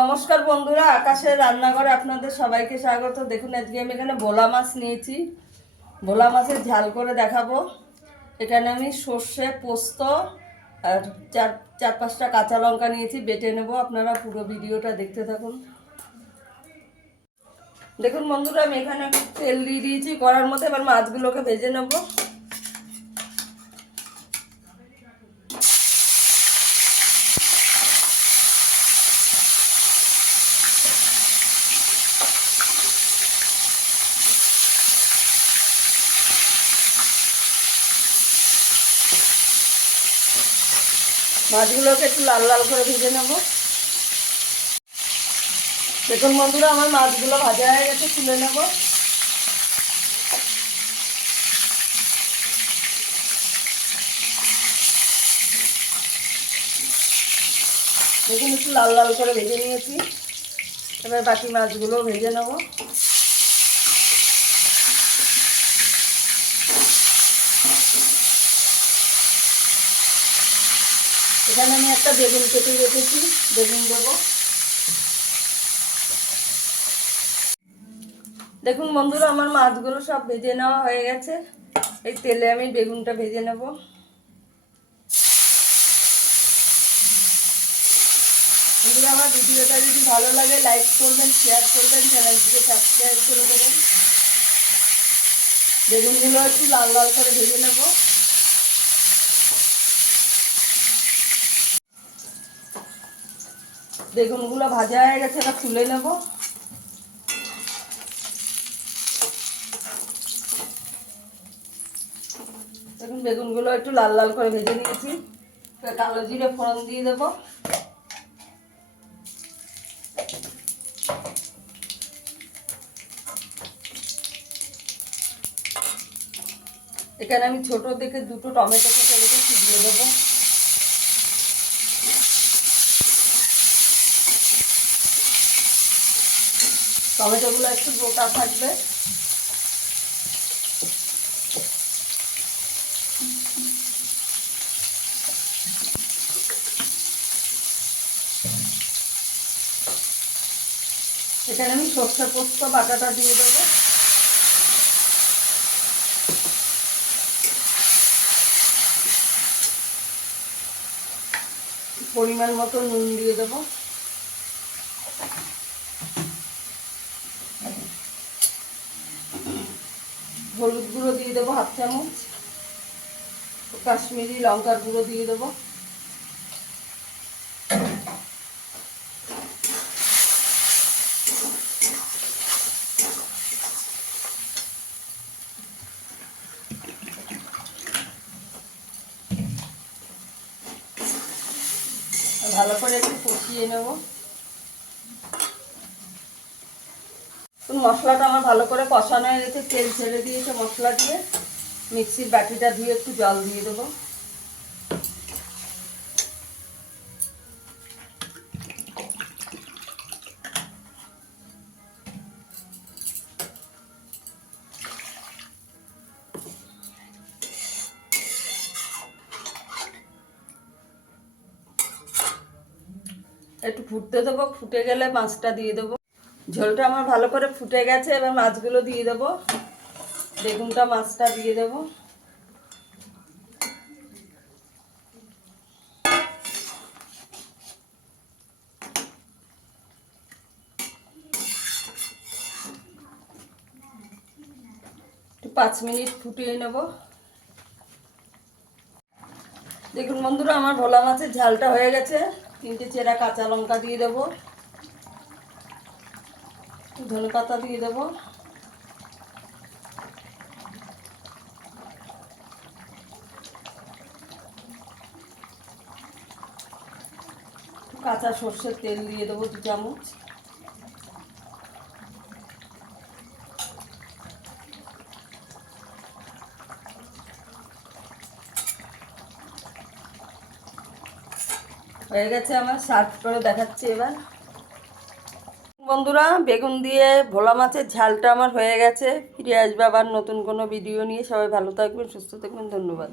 নমস্কার বন্ধুরা, আকাশের রান্নাঘরে আপনাদের সবাইকে স্বাগত। দেখুন আজকে আমি এখানে ভোলা মাছ নিয়েছি। ভোলা মাছের ঝাল করে দেখাবো। এখানে আমি সর্ষে, পোস্ত আর চার পাঁচটা কাঁচা লঙ্কা নিয়েছি, বেটে নেব। আপনারা পুরো ভিডিওটা দেখতে থাকুন। দেখুন বন্ধুরা, আমি এখানে তেল দিয়ে দিয়েছি কড়ার মধ্যে। এবার মাছগুলোকে ভেজে নেব। মাছগুলোকে একটু লাল লাল করে ভেজে নেব। দেখুন বন্ধুরা, আমার মাছগুলো ভাজা হয়ে গেছে, তুলে নেব। দেখুন একটু লাল লাল করে ভেজে নিয়েছি। এবার বাকি মাছগুলো ভেজে নেব। এখানে আমি একটা বেগুন কেটে রেখেছি, বেগুন দেবো। দেখুন বন্ধুরা, আমার মাছগুলো সব ভেজে নেওয়া হয়ে গেছে। এই তেলে আমি বেগুনটা ভেজে নেব। বন্ধুরা, আমার ভিডিওটা যদি ভালো লাগে লাইক করবেন, শেয়ার করবেন, চ্যানেলটিকে সাবস্ক্রাইব করে দেবেন। বেগুনগুলো একটু লাল লাল করে ভেজে নেব। বেগুনগুলো ভাজা হয়ে গেছে, এবার তুলে নেব। দেখুন বেগুনগুলো একটু লাল লাল করে ভেজে নিয়েছি। কালো জিরে ফোড়ন দিয়ে দেবো। এখানে আমি ছোট দেখে দুটো টমেটো কেটে রেখে দিয়ে দেবো। টমেটোগুলো একটু গোটা থাকবে। এখানে আমি সর্ষে পোস্ত বাটাটা দিয়ে দেবো। পরিমাণ মতো নুন দিয়ে দেবো। হলুদ গুঁড়ো দিয়ে দেবো হাফ চামচ। কাশ্মীরি লঙ্কার গুঁড়ো দিয়ে দেবো। ভালো করে একটু কষিয়ে নেব। মশলাটা আমার ভালো করে কষানো হয়ে গেছে, তেল ছেড়ে দিয়েছে মশলা দিয়ে। মিক্সির বাটিটা দিয়ে একটু জল দিয়ে দেবো। একটু ফুটতে দেবো, ফুটে গেলে মাছটা দিয়ে দেবো। ঝোলটা আমার ভালো করে ফুটে গেছে, এবার মাছগুলো দিয়ে দেবো। বেগুনটা মাছটা দিয়ে দেবো। একটু 5 মিনিট ফুটিয়ে নেব। দেখুন বন্ধুরা, আমার ভোলা মাছের ঝালটা হয়ে গেছে। 3টে চেরা কাঁচা লঙ্কা দিয়ে দেবো। ধনেপাতা দিয়ে দেবো। কাঁচা সর্ষের তেল দিয়ে দেবো 2 চামচ। হয়ে গেছে আমার, সার্ভ করে দেখাচ্ছি এবার। বন্ধুরা, বেগুন দিয়ে ভোলা মাছের ঝালটা আমার হয়ে গেছে। ফিরে আসবে আবার নতুন কোনো ভিডিও নিয়ে। সবাই ভালো থাকবেন, সুস্থ থাকবেন। ধন্যবাদ।